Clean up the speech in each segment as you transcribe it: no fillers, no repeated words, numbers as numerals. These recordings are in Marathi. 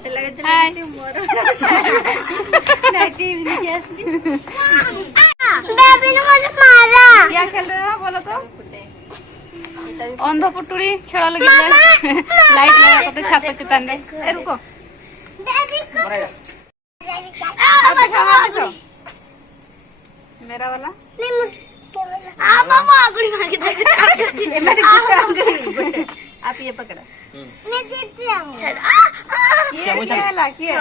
ମତେ ଲାଗୁଛି ମୋର ନାଇଟି ଇଭିନିଂ ଆସିଛି ବେବି ने मुझे मारा क्या खेल रहे हो बोलो तो अंध पुटुड़ी खेल लगे लाइट लगा करते छात चितान रे ए रुको मेरा वाला मामा आगुड़ी मार के आप ये पकड़ा मैं देखती हूं ये क्या लाकी है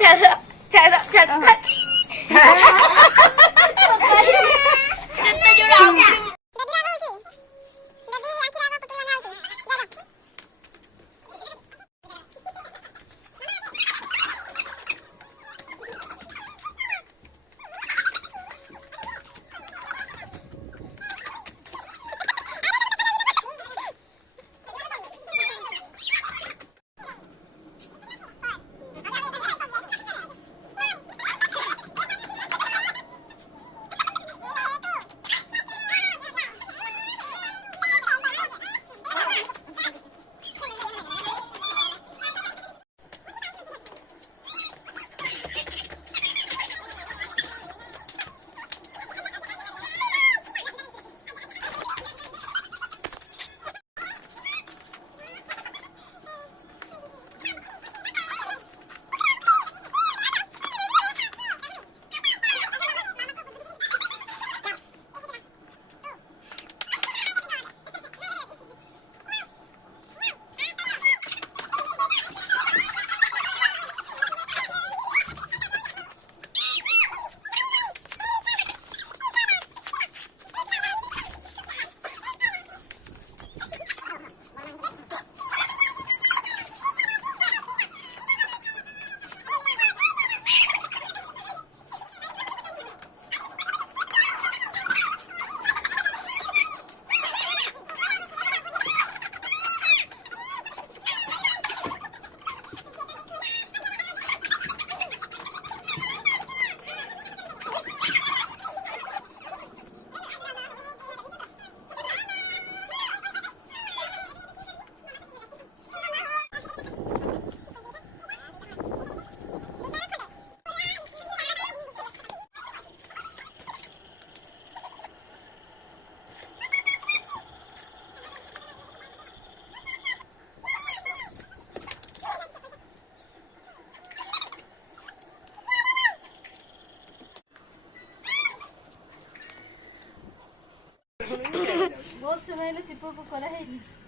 चलो चलो चलो कितना जुड़ा बहुत समय सिपो को करा है।